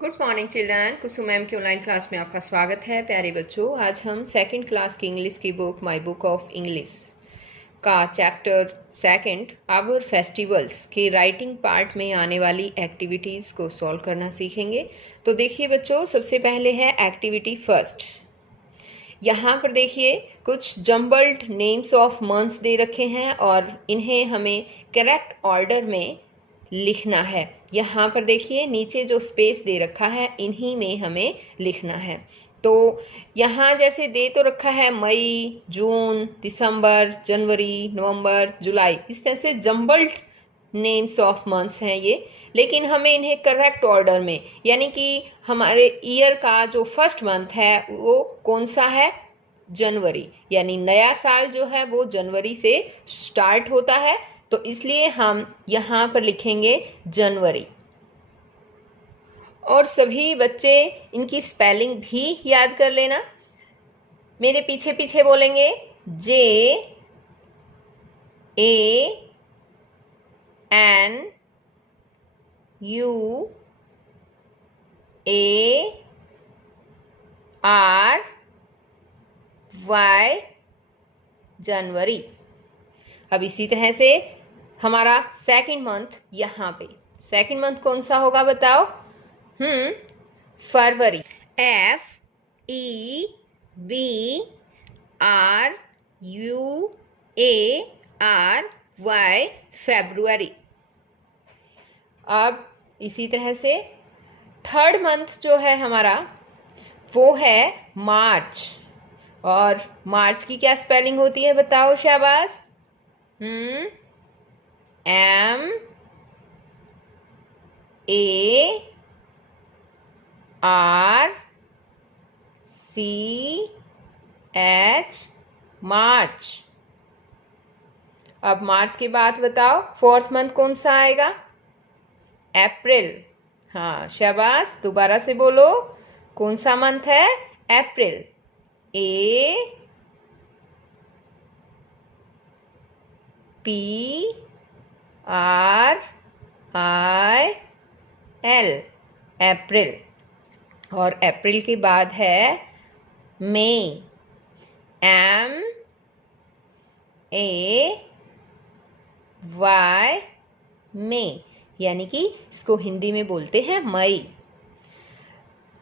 Good morning children. Kusum ma'am की online class में आपका स्वागत है। प्यारे बच्चों, आज हम सेकंड क्लास की इंग्लिश की book my book of English का चैप्टर सेकंड आवर फेस्टिवल्स के राइटिंग पार्ट में आने वाली एक्टिविटीज़ को सॉल्व करना सीखेंगे। तो देखिए बच्चों, सबसे पहले है एक्टिविटी फर्स्ट। यहाँ पर देखिए कुछ jumbled names of months they रखे हैं और इन्हें हमें करेक्ट ऑर्डर में लिखना है। यहाँ पर देखिए नीचे जो स्पेस दे रखा है इन्हीं में हमें लिखना है। तो यहाँ जैसे दे तो रखा है मई, जून, दिसंबर, जनवरी, नवंबर, जुलाई, इस तरह से जम्बल्ड नेम्स ऑफ मंथ्स हैं ये, लेकिन हमें इन्हें करेक्ट ऑर्डर में, यानी कि हमारे ईयर का जो फर्स्ट मंथ है वो कौन सा है? जनवरी, यानी नया साल जो है वो जनवरी से स्टार्ट होता है, तो इसलिए हम यहाँ पर लिखेंगे जनवरी। और सभी बच्चे इनकी स्पेलिंग भी याद कर लेना। मेरे पीछे पीछे बोलेंगे JANUARY, जनवरी। अब इसी तरह से हमारा सेकंड मंथ, यहाँ पे सेकंड मंथ कौन सा होगा बताओ? फरवरी। FEBRUARY, February. अब इसी तरह से थर्ड मंथ जो है हमारा वो है मार्च। और मार्च की क्या स्पेलिंग होती है बताओ शाबाश? MARCH, मार्च। अब मार्च के बाद बताओ फोर्थ मंथ कौन सा आएगा? अप्रैल। हाँ शाबाश, दोबारा से बोलो, कौन सा मंथ है? अप्रैल। APRIL, अप्रैल। और अप्रैल के बाद है मई। MAY, मई, यानी कि इसको हिंदी में बोलते हैं मई।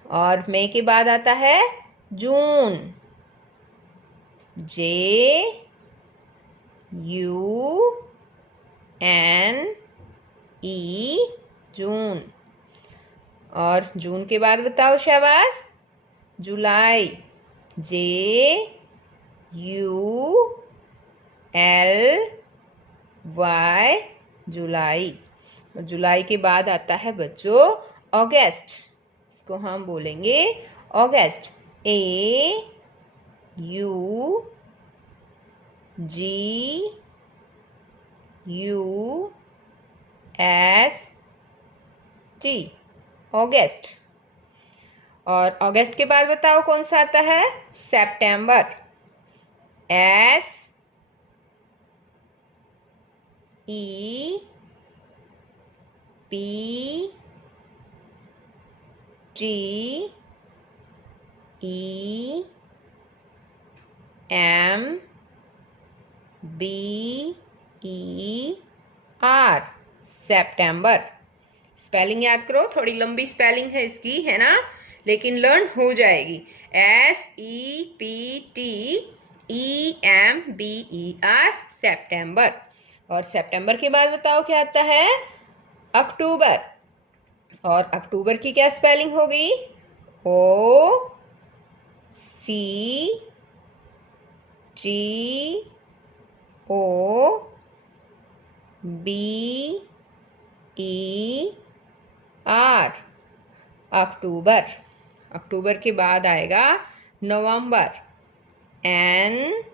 और मई के बाद आता है जून। JUNE, जून। और जून के बाद बताओ शाबाश? जुलाई। JULY, जुलाई। और जुलाई के बाद आता है बच्चों अगस्त। इसको हम बोलेंगे अगस्त। AUGUST, अगस्त। और अगस्त के बाद बताओ कौन सा आता है? सितंबर। SEPTEMBER, सितंबर। स्पेलिंग याद करो, थोड़ी लंबी स्पेलिंग है इसकी, है ना, लेकिन लर्न हो जाएगी। SEPTEMBER, सितंबर। और सितंबर के बाद बताओ क्या आता है? अक्टूबर। और अक्टूबर की क्या स्पेलिंग होगी? OCTOBER, अक्टूबर। अक्टूबर के बाद आएगा नवंबर। NOVEMBER,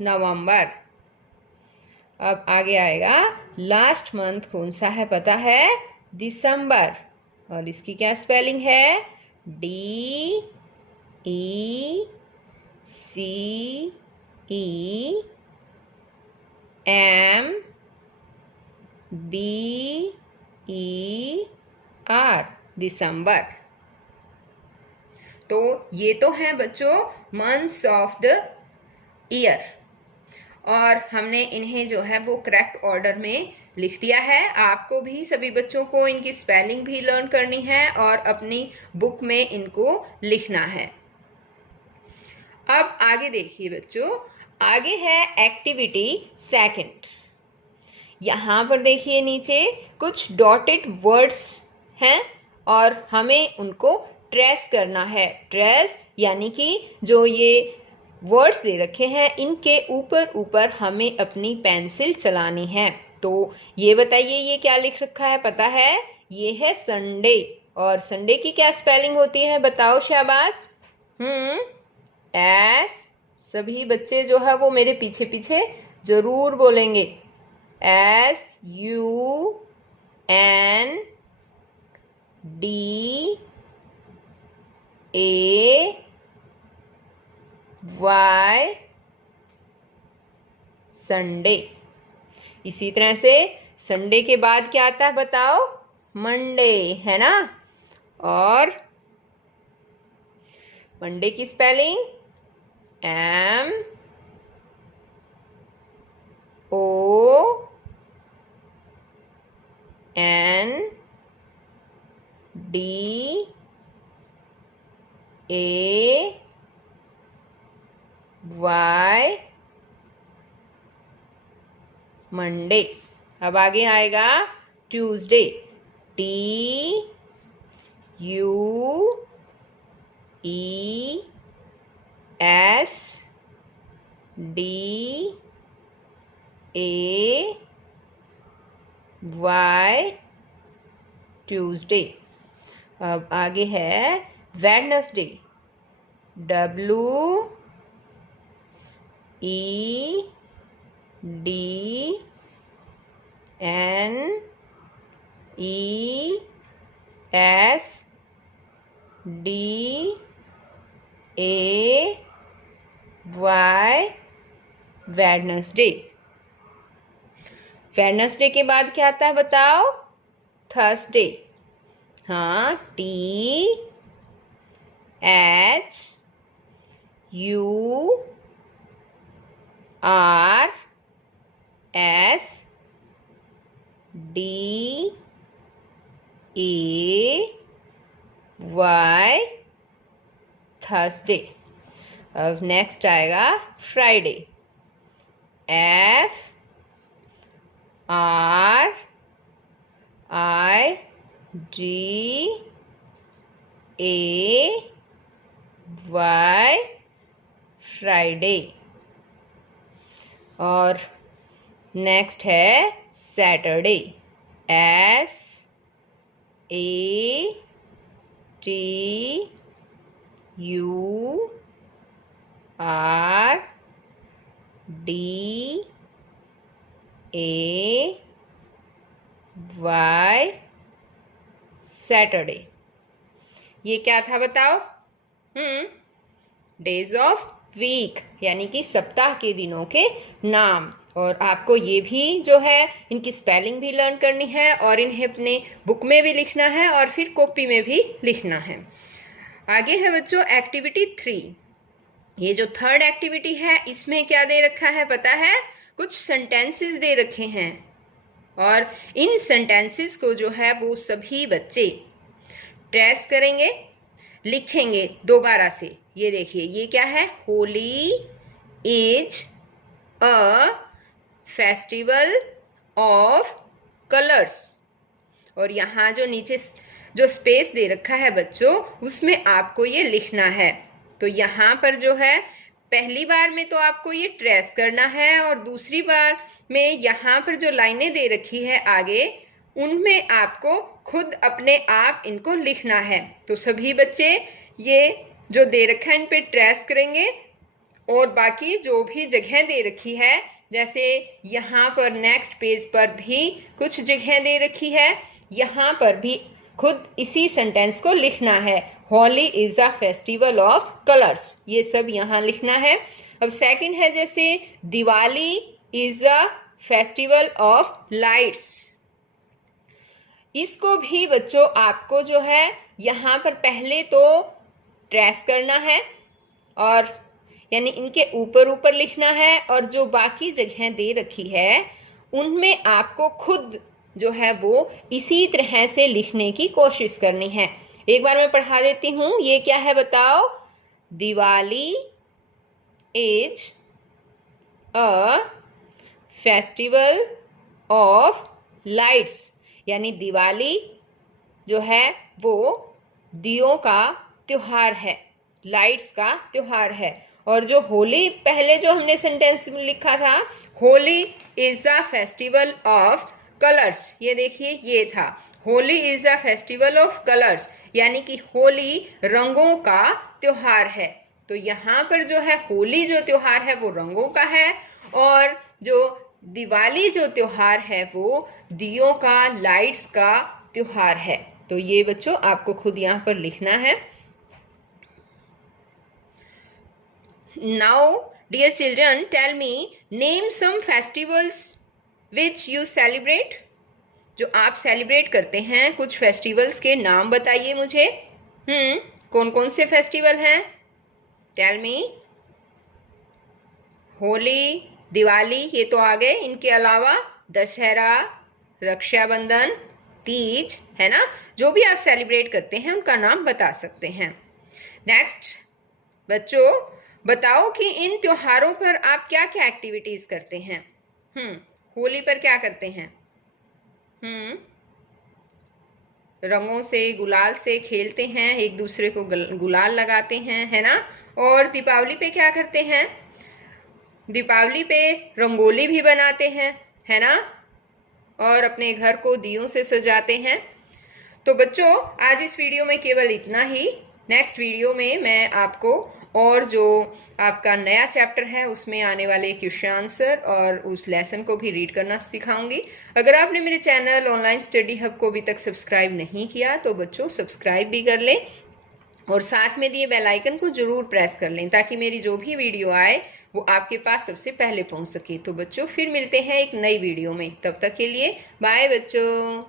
नवंबर। अब आगे आएगा लास्ट मंथ कौन सा है पता है? दिसंबर। और इसकी क्या स्पेलिंग है? DECEMBER। दिसंबर। तो ये तो है बच्चों मंथ्स ऑफ द ईयर, और हमने इन्हें जो है वो करेक्ट ऑर्डर में लिख दिया है। आपको भी सभी बच्चों को इनकी स्पेलिंग भी लर्न करनी है और अपनी बुक में इनको लिखना है। अब आगे देखिए बच्चों, आगे है एक्टिविटी सेकंड। यहाँ पर देखिए नीचे कुछ डॉटेड वर्ड्स हैं और हमें उनको ट्रेस करना है। ट्रेस यानी कि जो ये वर्ड्स दे रखे हैं इनके ऊपर ऊपर हमें अपनी पेंसिल चलानी है। तो ये बताइए ये क्या लिख रखा है, पता है? ये है संडे, और संडे की क्या स्पेलिंग होती है बताओ शाबाश। एस, सभी बच्चे जो है वो मेरे पीछे पीछे जरूर बोलेंगे। SUNDAY, Sunday. इसी तरह से संडे के बाद क्या आता है बताओ? मंडे, है ना? और मंडे की स्पेलिंग MONDAY, मंडे। अब आगे आएगा ट्यूसडे। TUESDAY, Tuesday. अब आगे है वेडनेसडे। WEDNESDAY, Wednesday. वेडनेसडे के बाद क्या आता है बताओ? थर्सडे। हाँ, THURSDAY, थर्सडे। अब नेक्स्ट आएगा फ्राइडे। FRIDAY, Friday. और नेक्स्ट है सैटरडे। SATURDAY, Saturday. ये क्या था बताओ? डेज ऑफ वीक, यानी कि सप्ताह के दिनों के नाम। और आपको ये भी जो है इनकी स्पेलिंग भी लर्न करनी है और इन्हें अपने बुक में भी लिखना है और फिर कॉपी में भी लिखना है। आगे है बच्चों एक्टिविटी 3। ये जो थर्ड एक्टिविटी है इसमें क्या दे रखा है पता है? कुछ सेंटेंसेस दे रखे हैं और इन सेंटेंसेस को जो है वो सभी बच्चे ट्रेस करेंगे, लिखेंगे दोबारा से। ये देखिए ये क्या है? Holi is a festival of colours. और यहाँ जो नीचे जो स्पेस दे रखा है बच्चों उसमें आपको ये लिखना है। तो यहाँ पर जो है पहली बार में तो आपको ये ट्रेस करना है और दूसरी बार में यहाँ पर जो लाइनें दे रखी है आगे उनमें आपको खुद अपने आप इनको लिखना है। तो सभी बच्चे ये जो दे रखा है इन पे ट्रेस करेंगे और बाकी जो भी जगह दे रखी है जैसे यहाँ पर नेक्स्ट पेज पर भी कुछ जगह दे रखी है, यहाँ पर भी खुद इसी सेंटेंस को लिखना है। Holi is a festival of colours, ये सब यहाँ लिखना है। अब सेकंड है जैसे Diwali is a festival of lights, इसको भी बच्चों आपको जो है यहाँ पर पहले तो ट्रेस करना है और यानी इनके ऊपर ऊपर लिखना है, और जो बाकी जगह दे रखी है उनमें आपको खुद जो है वो इसी तरह से लिखने की कोशिश करनी है। एक बार मैं पढ़ा देती हूँ, ये क्या है बताओ। Diwali is a festival of lights, यानी दिवाली जो है वो दियों का त्योहार है, लाइट्स का त्योहार है। और जो होली पहले जो हमने सेंटेंस लिखा था, Holi is a festival of colours, ये देखिए ये था, Holi is a festival of colours, यानी कि होली रंगों का त्योहार है। तो यहाँ पर जो है होली जो त्योहार है वो रंगों का है, और जो दिवाली जो त्योहार है वो दियों का, लाइट्स का त्योहार है। तो ये बच्चों आपको खुद यहाँ पर लिखना है। Now, dear children, tell me, name some festivals which you celebrate. जो आप सेलिब्रेट करते हैं, कुछ फेस्टिवल्स के नाम बताइए मुझे। कौन कौन से फेस्टिवल हैं? Tell me. होली, दिवाली ये तो आ गए, इनके अलावा दशहरा, रक्षाबंधन, तीज, है ना। जो भी आप सेलिब्रेट करते हैं उनका नाम बता सकते हैं। नेक्स्ट बच्चों, बताओ कि इन त्योहारों पर आप क्या क्या एक्टिविटीज करते हैं। होली पर क्या करते हैं? रंगों से, गुलाल से खेलते हैं, एक दूसरे को गुलाल लगाते हैं, है ना। और दीपावली पे क्या करते हैं? दीपावली पे रंगोली भी बनाते हैं, है ना, और अपने घर को दियों से सजाते हैं। तो बच्चों आज इस वीडियो में केवल इतना ही। नेक्स्ट वीडियो में मैं आपको और जो आपका नया चैप्टर है उसमें आने वाले क्वेश्चन आंसर और उस लेसन को भी रीड करना सिखाऊंगी। अगर आपने मेरे चैनल ऑनलाइन स्टडी हब को अभी तक सब्सक्राइब नहीं किया तो बच्चों सब्सक्राइब भी कर लें, और साथ में दिए बेल आइकन को जरूर प्रेस कर लें ताकि मेरी जो भी वीडियो आए वो आपके पास सबसे पहले पहुंच सके। तो बच्चों फिर मिलते हैं एक नई वीडियो में, तब तक के लिए बाय बच्चों।